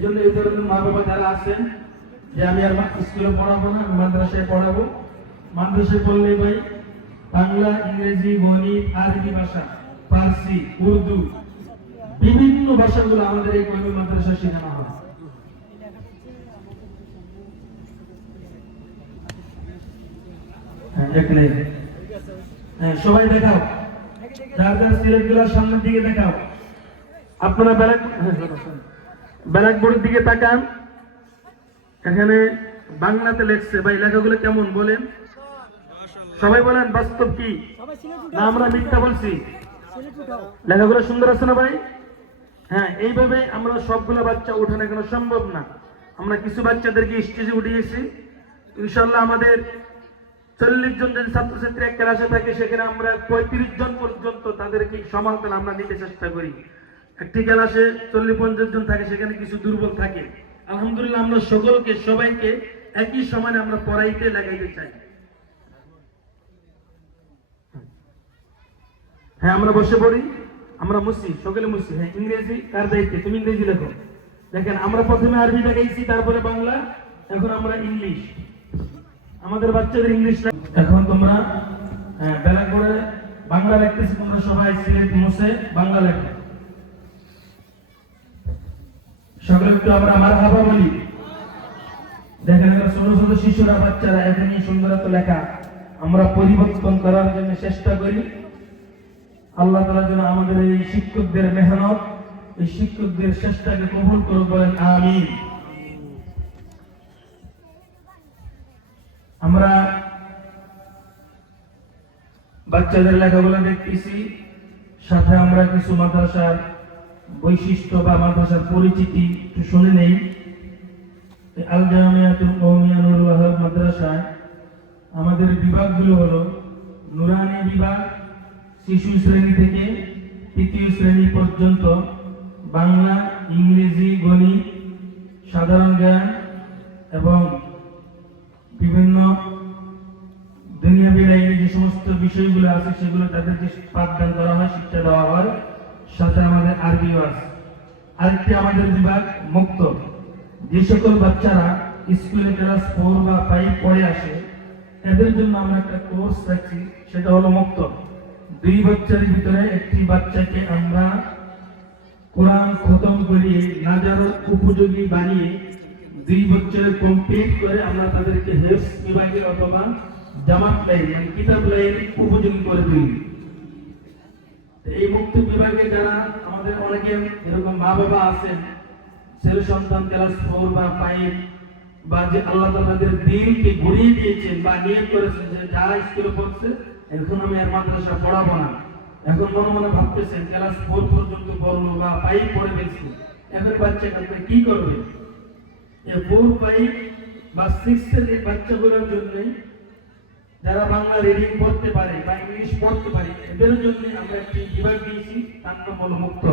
এই জন্য এই ধরনের মা বাবা যারা আছেন যে আমি আর স্কুলে পড়াবো না, আমি মাদ্রাসায় পড়াবো। মাদ্রাসায় পড়লে ভাই বাংলা, ইংরেজি, গণিত, আরবি ভাষা, ফার্সি, উর্দু, বিভিন্ন ভাষাগুলো আমাদের এই কওমি মাদ্রাসায় শেখানো হয়। সবাই দেখাও, যার যার সিলেট গুলার সামনের দিকে দেখাও। আপনারা ব্ল্যাকবোর্ডের দিকে তাকান। এখানে বাংলাতে লেখছে, ভাই লেখাগুলো কেমন বলেন? সবাই বলেন বাস্তব কি না আমরা মিথ্যা বলছি? লেখাগুলো সুন্দর আছে না ভাই? হ্যাঁ, এইভাবে আমরা সবগুলো বাচ্চা উঠানো কেন সম্ভব না। আমরা কিছু বাচ্চাদেরকে স্টেজে উঠিয়েছি। ইনশাল্লাহ আমাদের 40 জন যদি ছাত্রছাত্রী এক ক্লাসে থাকে, সেখানে আমরা 35 জন পর্যন্ত তাদেরকে সমান্তরাল আমরা নিতে চেষ্টা করি। একটি ক্লাসে 40-50 জন থাকে, সেখানে কিছু দুর্বল থাকে। আলহামদুলিল্লাহ আমরা সকলকে, সবাইকে একই সমানে আমরা পড়াইতে লাগাইতে চাই। হ্যাঁ, আমরা বসে পড়ি, আমরা মুসি, সকলে মুসি। হ্যাঁ, ইংরেজি কার দায়িত্বে? তুমি ইংরেজি লেখো। দেখেন, আমরা প্রথমে আরবি দেখাইছি, তারপরে বাংলা, এখন আমরা ইংলিশ। আমাদের বাচ্চাদের ইংলিশ। এখন তোমরা ব্ল্যাকবোর্ডে বাংলা লিখতেছি, তোমরা সবাই সিলেট মুছে বাংলা লেখো। সকলে একটু আমরা মারহাবা বলি। দেখেন, ছোট ছোট শিশুরা, বাচ্চারা এখনই সুন্দরত্ব লেখা আমরা পরিবর্তন করার জন্য চেষ্টা করি। আল্লাহ তাআলা যেন আমাদের এই শিক্ষকদের মেহনত, এই শিক্ষকদের চেষ্টাকে কবুল করুন, বলেন আমিন। আমরা বাচ্চাদের লেখাগুলো দেখতেছি, সাথে আমরা কিছু মাদ্রাসার বৈশিষ্ট্য বা মাদ্রাসার পরিচিতি একটু শুনে নেই। আল জামিয়াতুল কওমিয়া নুরুল ওয়াহাব মাদ্রাসায় আমাদের বিভাগগুলো হলো নুরানি বিভাগ, শিশু শ্রেণী থেকে 3য় শ্রেণী পর্যন্ত, বাংলা, ইংরেজি, গণিত, সাধারণ জ্ঞান এবং বিভিন্ন দুনিয়াবি লাইনে যে সমস্ত বিষয়গুলো আছে সেগুলো তাদেরকে পাঠদান করা হয়, শিক্ষা দেওয়া হয়। সাথে আমাদের আরবিও আছে। আরেকটি আমাদের বিভাগ মুক্ত। যে সকল বাচ্চারা স্কুলে ক্লাস 4 বা 5 পড়ে আসে, এদের জন্য আমরা একটা কোর্স রাখছি, সেটা হলো মুক্ত। 2 বছরের ভিতরে একটি বাচ্চাকে আমরা কোরআন খতম করিয়ে নাজারত উপযোগী বানিয়ে 2 বছরে কমপ্লিট করে আমরা তাদেরকে হেফজ বিভাগের অথবা জামাত লাইন মানে কিতাব লাইন উপযোগী করে দিই। এই মুক্ত বিভাগে যারা আমাদের অনেকে এরকম মা বাবা আছেন, ছেলে সন্তান ক্লাস 4 বা 5 বা যে আল্লাহ তাআলা তাদের দিনকে ঘুরিয়ে দিয়েছেন বা নিয়ত করেছেন যে যারা স্কুলে পড়ছে এখন আমি আর মাদ্রাসা পড়াবো না, এখন মনে মনে ভাবতেছেন ক্লাস 4 পর্যন্ত পড়লো বা 5 পড়ে গেছি, এখন বাচ্চাটা কি করবে? এই 4, 5 বা 6 এর এই বাচ্চাগুলোর জন্য যারা বাংলা রিডিং পড়তে পারে বা ইংলিশ পড়তে পারে, এদের জন্য আমরা একটি বিভাগ দিয়েছি, তার নাম হলো মুক্ত।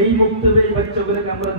এই মুক্ত এই বাচ্চাগুলোকে আমরা